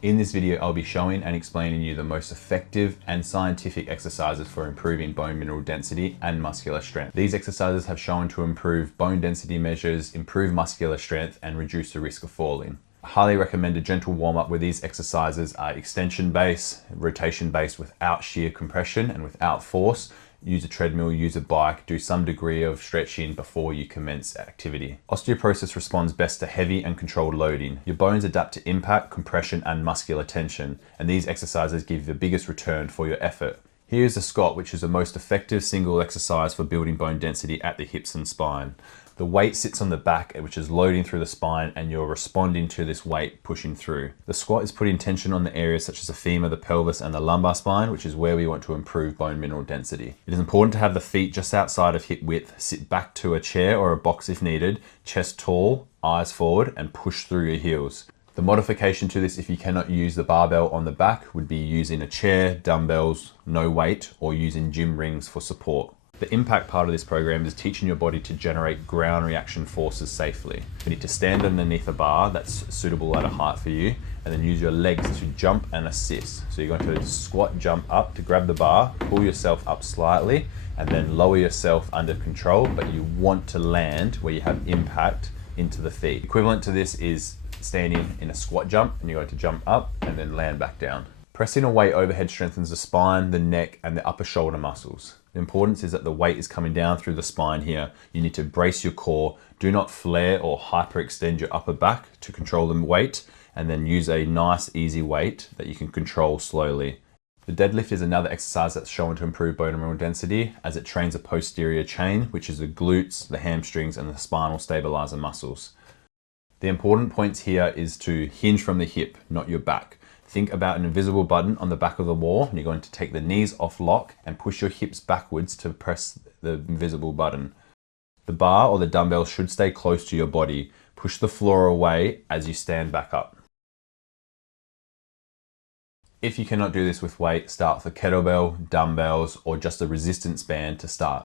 In this video, I'll be showing and explaining you the most effective and scientific exercises for improving bone mineral density and muscular strength. These exercises have shown to improve bone density measures, improve muscular strength, and reduce the risk of falling. I highly recommend a gentle warm-up where these exercises are extension-based, rotation-based without shear compression and without force. Use a treadmill, use a bike, do some degree of stretching before you commence activity. Osteoporosis responds best to heavy and controlled loading. Your bones adapt to impact, compression, and muscular tension, and these exercises give you the biggest return for your effort. Here's the squat, which is the most effective single exercise for building bone density at the hips and spine. The weight sits on the back, which is loading through the spine, and you're responding to this weight pushing through. The squat is putting tension on the areas such as the femur, the pelvis, and the lumbar spine, which is where we want to improve bone mineral density. It is important to have the feet just outside of hip width, sit back to a chair or a box if needed, chest tall, eyes forward, and push through your heels. The modification to this, if you cannot use the barbell on the back, would be using a chair, dumbbells, no weight, or using gym rings for support. The impact part of this program is teaching your body to generate ground reaction forces safely. You need to stand underneath a bar that's suitable at a height for you, and then use your legs to jump and assist. So you're going to squat, jump up to grab the bar, pull yourself up slightly, and then lower yourself under control, but you want to land where you have impact into the feet. Equivalent to this is standing in a squat jump, and you're going to jump up and then land back down. Pressing a weight overhead strengthens the spine, the neck, and the upper shoulder muscles. The importance is that the weight is coming down through the spine here. You need to brace your core. Do not flare or hyperextend your upper back to control the weight, and then use a nice, easy weight that you can control slowly. The deadlift is another exercise that's shown to improve bone mineral density as it trains a posterior chain, which is the glutes, the hamstrings, and the spinal stabilizer muscles. The important points here is to hinge from the hip, not your back. Think about an invisible button on the back of the wall, and you're going to take the knees off lock and push your hips backwards to press the invisible button. The bar or the dumbbell should stay close to your body. Push the floor away as you stand back up. If you cannot do this with weight, start with a kettlebell, dumbbells, or just a resistance band to start.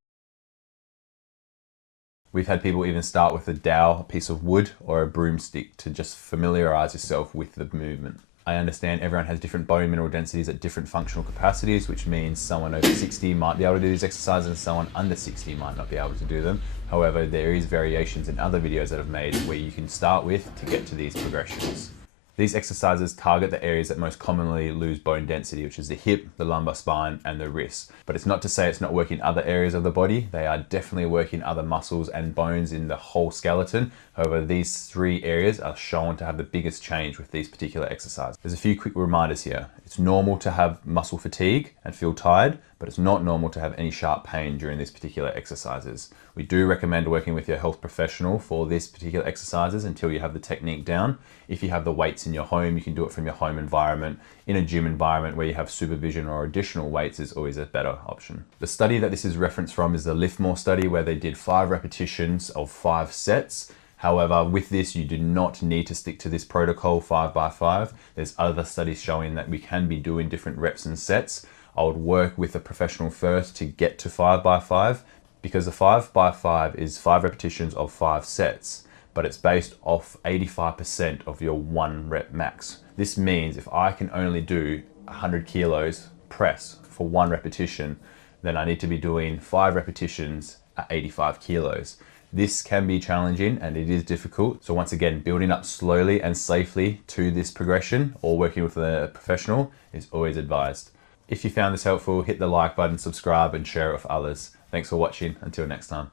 We've had people even start with a dowel, a piece of wood, or a broomstick to just familiarize yourself with the movement. I understand everyone has different bone mineral densities at different functional capacities, which means someone over 60 might be able to do these exercises and someone under 60 might not be able to do them. However, there is variations in other videos that I've made where you can start with to get to these progressions. These exercises target the areas that most commonly lose bone density, which is the hip, the lumbar spine, and the wrist. But it's not to say it's not working other areas of the body. They are definitely working other muscles and bones in the whole skeleton. However, these three areas are shown to have the biggest change with these particular exercises. There's a few quick reminders here. It's normal to have muscle fatigue and feel tired, but it's not normal to have any sharp pain during these particular exercises. We do recommend working with your health professional for these particular exercises until you have the technique down. If you have the weights in your home, you can do it from your home environment. In a gym environment where you have supervision or additional weights is always a better option. The study that this is referenced from is the LIFTMOR study, where they did 5 repetitions of 5 sets. However, with this, you do not need to stick to this protocol 5 by 5. There's other studies showing that we can be doing different reps and sets. I would work with a professional first to get to 5 by 5, because the 5 by 5 is 5 repetitions of 5 sets, but it's based off 85% of your 1 rep max. This means if I can only do 100 kilos press for 1 repetition, then I need to be doing 5 repetitions at 85 kilos. This can be challenging and it is difficult. So once again, building up slowly and safely to this progression or working with a professional is always advised. If you found this helpful, hit the like button, subscribe, and share it with others. Thanks for watching. Until next time.